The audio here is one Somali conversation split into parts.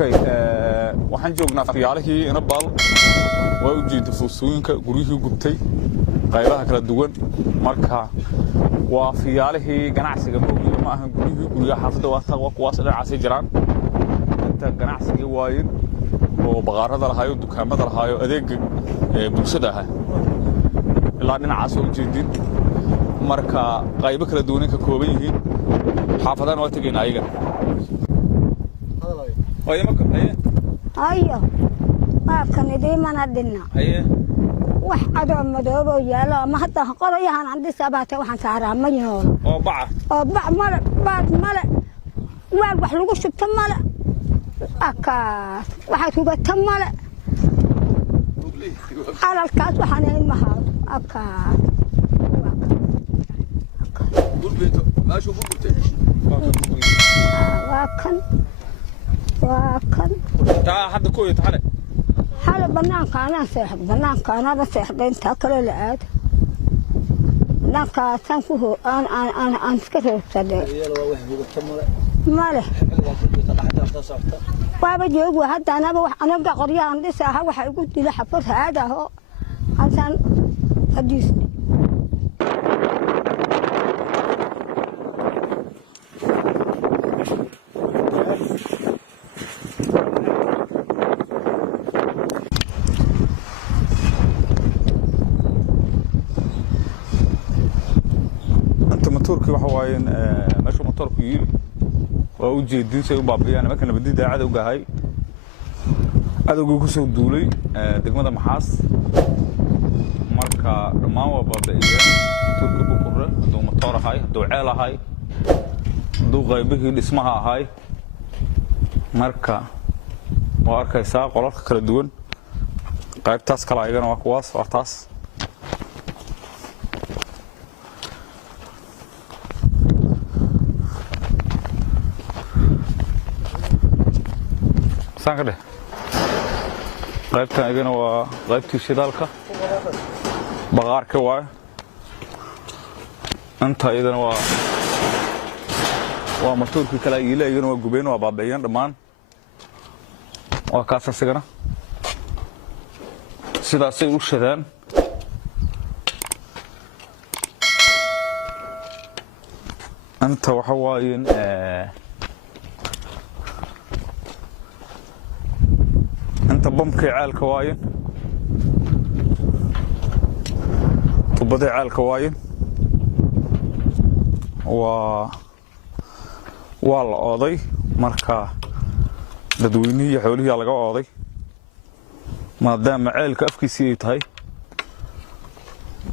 اوكي waxaan joognaa fiyaalihii inabal way u jeedo fuusooyinka guriyihii gubtay qaybaha kala duwan marka waa fiyaalihii ganacsiga moogiyo ma ahan guriyaha xaafadda waa kuwaas dhinacaas jiraan inta ganacsiga waayeen oo baqaarada lahayo dukaamada lahayo adeeg bulshada ah ilaa dhinacaas oo jeedin marka qaybo kala duwan ka kooban yihiin xaafadana waa tagayna ayaga هاي مكان هاي أيوه ما كان يدي ما ندينا هاي واحد مدوب ويالا ما حتى قرية أنا عندي سبعة وحن سعرها مليون أو بعض ملأ بعد ملأ واحد بحلقوا شو تملأ أكاس واحد هو تملأ على الكاس وحنين مهار أكاس قول بيته ما شوفوا بيته وكان تعال حد كوي تعال حال بنانك أنا ساحب بنانك أنا بساحب أنت أكل العاد بنانك سانكوه أنا سكته صدق ماله بابا جيبوا حتى أنا أبقى قرية عندي ساحة وحيقول لي حفظ هذا هو عشان حديثني تركي waxa waayeen meesha motorku yiri waa u jeedin say u baabiyaan marka nabadida cadawga ahay cadawgu ku soo duulay degmada Maxaas marka dhamaan waa baabiyeen turki ku qurra doo motor ahay doo ceel ahay doo qaybihii dhismaha ahay marka waa arkaysaa qolalka kala duwan qaybtaas kala ayagana waa kuwaas wartaas سانكده qaybtan ayagana waa qaybtii shidaalka baqaarka waa inta ayadana waa motorkii kala ayagana waa gubeen waa baabayeen dhamaan waa kaas asagana sidaas ay u shadaan inta waxa waayeen انت بمكي عالك واين طبدي عالك واين والله قاضي marka dadweynihi xoolihi laga qaaday maadaama ceelka afkiisii tahay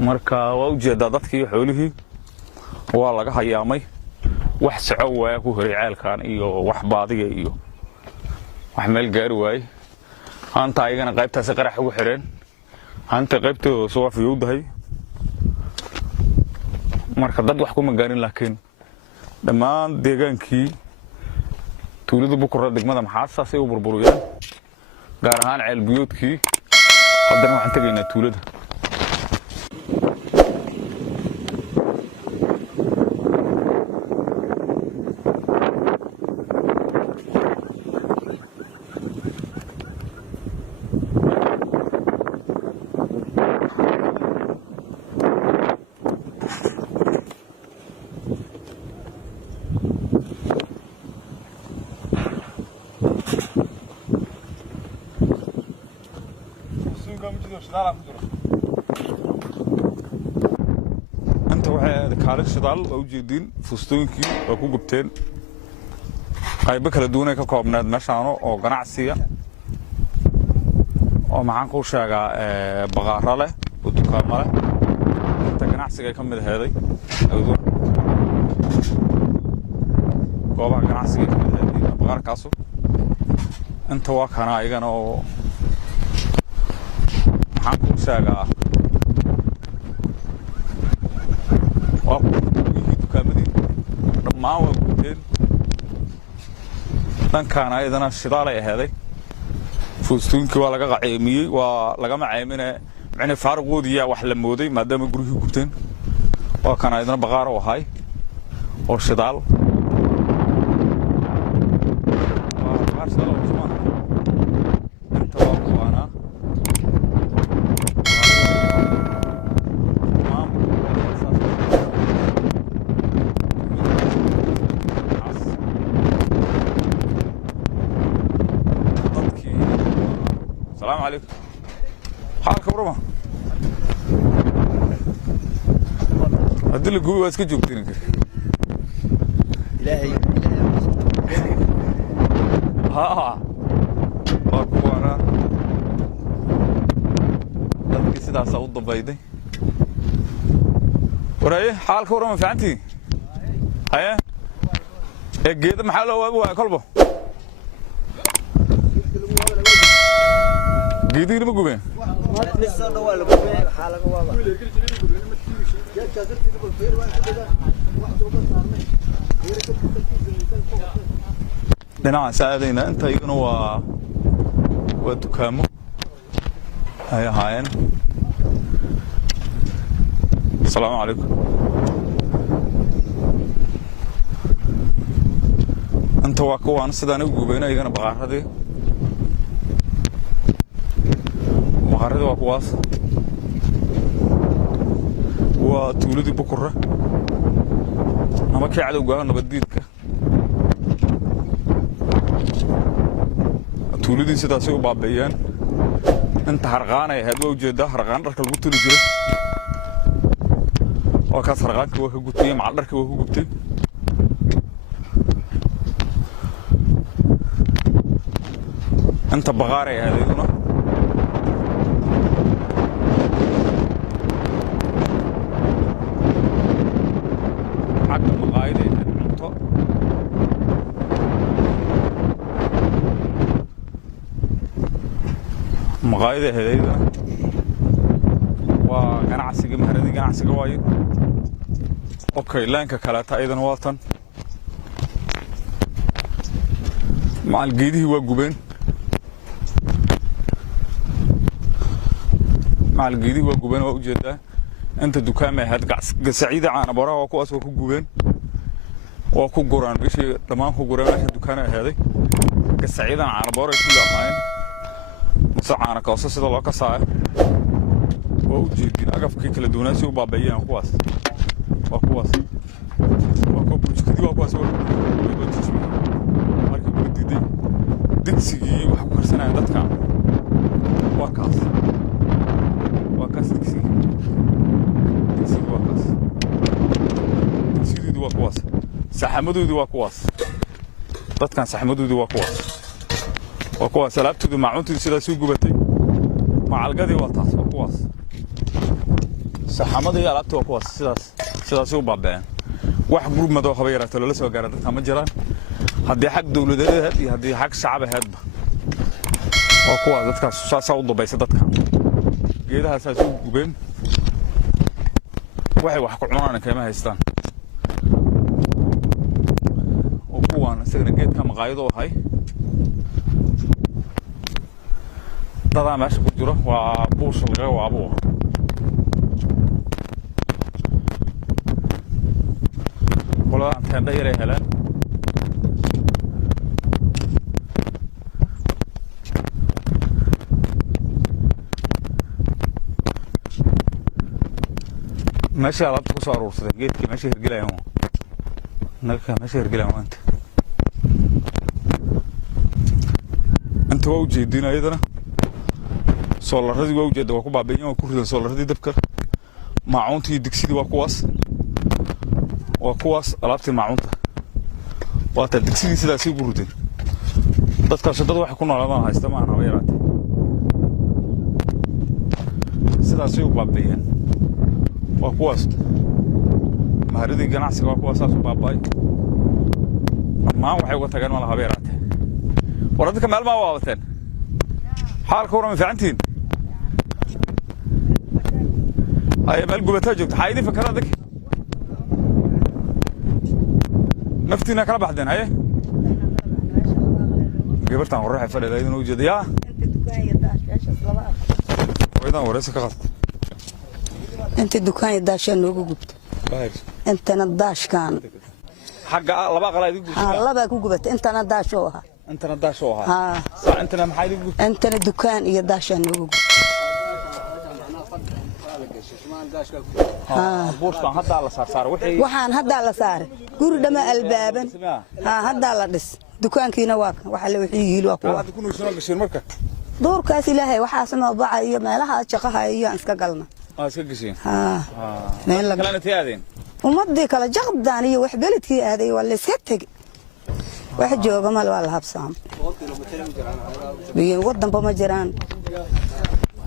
marka waa u jeedaa dadkii xoolihi waa laga hayaamay wax saco waa ku horay ceelkan iyo wax baadiga iyo wax meel gaari waay هانتا ayagana qaybtaas qarax ugu xireen hanta qaybtooda soo fiiudahay marka dad wax kuma gaarin laakiin dhamaan deegaankii tuulada Bukurra degmada Maxaas ay u burburiyeen gaar ahaan ceel biyoodkii haddana waxaan tagaynaa tuulada انت waxay kaalin shidaal oo jeedin fustooyinkii oo ku gubteen qayb kala duwan ay ka koobnaad meeshaan oo ganacsiga oo maxaan ku sheegaa baqaar leh oo dukaamo leh inta ganacsiga ka mid aheeday goobaha ganacsiga ka mid aheeday baqaarkaas inta waa kana ayagana oo maxaan ku sheegaa dhamaan waa gubteen dhankaana ayadana shidaal ay aheeday fuustooyinkii waa laga qaceemiyey waa lagama ceemine micne faaruqoodiyaa wax la mooday maadaama gurihii gubteen waa kana ayadana baqaar u ahay oo shidaal waa baqaar shidaal oo السلام عليكم حالك برما هدي قوي واسك جوجتين إلهي ها وانا dadkii sidaas u dambayday waray xaalka warama fiicantii haye geeda maxaa loo waabay kolbo geedina ma gubeen dhinaca saadayna inta iyaguna waa dukaamo ay ahaayeen السلام عليكم انت واكو انا سدان ugu gubayna iyagana baqaaradii waa kuwaas waa tuuladii Bukura ama kii cadawga nabadiidka tuuladii sidaas u baabeeyeen inta harqaanay hadba u jeedaa harqaan dharka lagu tuli jiray oo ka sarqaanka waa ka gubtay macal dharka waa ku gubtay inta baqaaray ahayduna حق مقايد cunto مقايد هديدنا وقناعسيga maharadi ganacsiga waayo okay laanka kala ta aydan waatan maal geedihii waa gubeen waa u jeedaa انت دكان هاد سعيده عانا برا وكواس وكو غوبين وكو غوران بشي دمان كو غوران دكان هادي سعيده عانا برا كل امان مسعانا كوسه سيده لو كساي او جيدين اقفكي كلا دوناسي وبابيان كواس وكو بوجكدي وكواس marka ku diiday digsigii wax ku karsanay dadka waa kaas digsigii sidii waa kuwaas saxamadoodii waa kuwaas dadkan saxamadoodii waa kuwaas alaabtoodu maacuntii sidaas u gubatay macalgadii waa taas waa kuwaas saxamadii alaabtii waa kuwaas sidaas u baabeen wax gurmado haba yaraato la soo gaaray dadka ma jiraan haddii xaq dawladeed iyo haddii xaq shacbaheedba waa kuwaas dadkaas saas u dambaysa dadka geedaha saas u gubeen waxay wax ku cunaan kama haystaan oo kuwan isagana geedka maqaayado ahay dada meesha ku jiro waa buush laga waabo wala aan yare helaan ماشي على طول صار ورصة جيت ماشي هرجلها يوم نلقى ماشي هرجلها انت وجه دينا ايضا سولار هذي وجه ده وكو بابين وكو سولار هذي دبكر معونتي دكسيدي وكواس alabti maacunta waata dugsiga sidaas ugu rudin dadka shaqada wax ku noolaadaan haysta ma aha weerarta sidaas u baabayeen waa kuwaas maharadii ganacsiga waa kuwaas u baabay ma waxay uga tagaan malaha weerarta waradka meel ma waawateen xaalka waran fiicantiin ay meel gubata joogta haydi fakarada نفتينا كلا بعدين هاي جبرتها ونروح فرد هاي نوجد يا وإذا ورثة كغط أنت الدكان يداش نوجو جبت أنت نداش كان حق الله بقى لا يجوز الله بقى جبت أنت نداشوها صح أنت لما حيل جبت أنت الدكان يداش نوجو بوشتان هذا على صار وحان هذا على صار قول دم البابن هذا على دس دكان كينا واك وحلا وحي يلو أقوى هذا كونه شنو قشير مركب duurkaas ilaahay waxaas noo baca iyo meelaha shaqaha iyo aan iska galna iska gashiin meel la kalena tiyaadeen ummadii kala jaqdaan iyo wax beledkii aaday waa la iska tagi wax jooga mal waa la habsaan biyo wadanba ma jiraan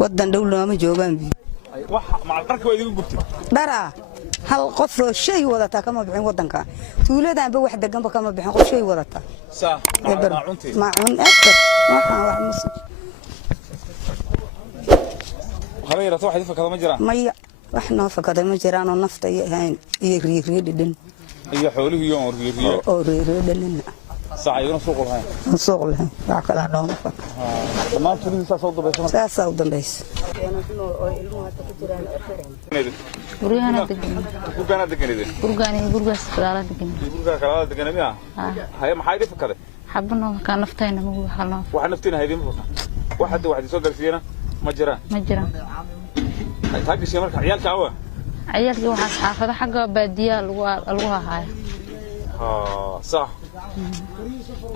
wadan dawlad ma joogaan biyo wax macalqarka way idigu gubtay dara hal qof oo shay wadata kama bixin wadanka tuuladaanba wax deganba kama bixin qof shay wadata صح ما عون أكثر ما واحد مسلم خلينا تروح يدفع كذا مجران مية وإحنا فكذا مجران ونفط هين يريدن هي حوله يوم يريدن صح يوم سوق الهين سوق الهين بعقل عندهم ما تريد صوت بس صوت بس gurigana degan gurigana deganide gurigaas kala degan guriga kala degan miya hay maxay dif kale xabno ka naftayna ma waxalno waxa naftina haydin waxa soo galsiina ma jiraan ay taagi shay marka ciyaalka awa ciyaalkii waxa xaafada xagga baadiya lagu hahay صح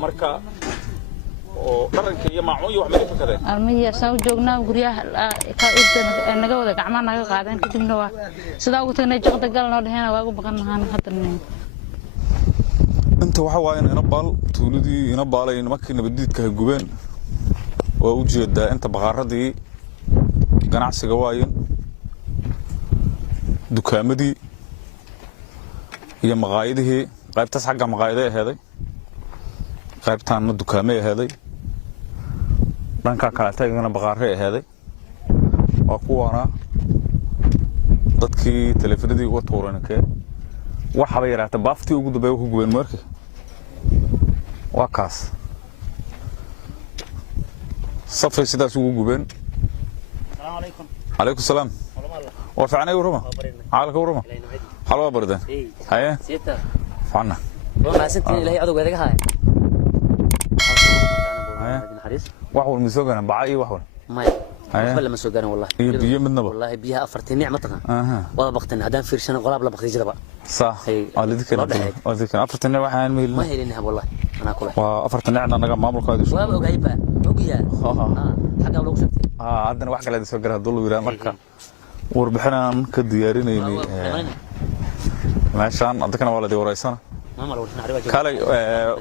marka oo dharanka iyo maacuun iyo wax ma fakadeen armiya soo joognaa guriyaha ka idin naga wada gacmaha naga qaadeen kadibna waa sida ugu tagnay jaqda galno dhaheena waa ugu baqanahan hadana inta waxa waa in baal tuuladii ina baalay markii nabadiidka gubeen oo u jeedaa inta baqaradii ganacsiga waayeen dukaamadii iyo maqaayadihii qaybtaas xagga maqaayada aheeday qaybtaana dukaamay aheeday dhanka kale taagana baqaare aheeday waa kuwana dadkii teleefanadii uga tuuranakee waxaba yaraata baaftii ugu dambeeyay ku gubeen markii waa kaas safay sidaas ugu gubeen عليكم السلام وفعنا ورما عالك ورما حلوة بردان هيا فعنا والله ستين إلهي عضو قدك هاي وحول مسوقنا بعاي وحول ما قبل ما سوقنا والله بيا من نبض والله بيها أفرتين نعمة تقن والله بقتنا هدان فرشنا قلاب لا بقتي جذبا صح ذيك أفرتين واحد ما هي لنا والله أنا أقوله وأفرتين عندنا نجا ما أمر قاعد وأبغى جايبها وقيا حاجة ولا وشتي عندنا واحد قاعد يسوقنا دول ويرا مركا وربحنا كديارين يعني ماشان عندك أنا ولدي ورايسنا كالي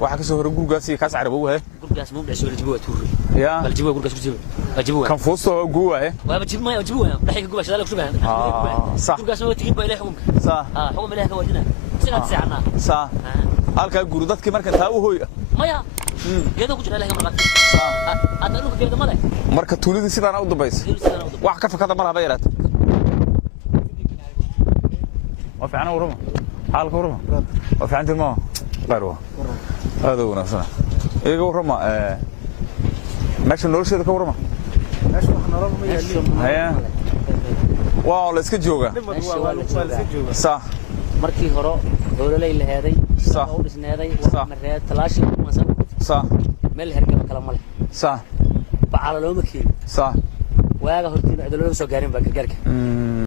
واحد كسر هرب جوجاسي كاس عربوه هي جوجاس مو بدأ جبوه تور يا بجيبوه جوجاس بجيبوه كان فوسه جوا هي وبجيب ما بجيبوه ضحك جوجاس لا شو بها صح جوجاس ما تجيب إليه حكم صح حكم إليه كوجنا سنة ساعنا صح halka gurudadki markan taa u hooy maya geedo ku jira ilaahay ma qadin aad aanu geedo male marka tuuladii sidaan u dambaysay wax ka fakada ma laha yaraat wa fiicana warama halka warama wa fiicanta ma qarwa hada wanaagsan iyaga warama meesha nolosheeda ka warama meesha wax nolol ma yeelin haya waa la iska jooga صح markii hore howlay la heeday صح oo dhisneeday waa mareed talaashi صح meel hergel kala male صح bacal loo makeen صح waaga hortii cid loo soo gaarin ba gargaarka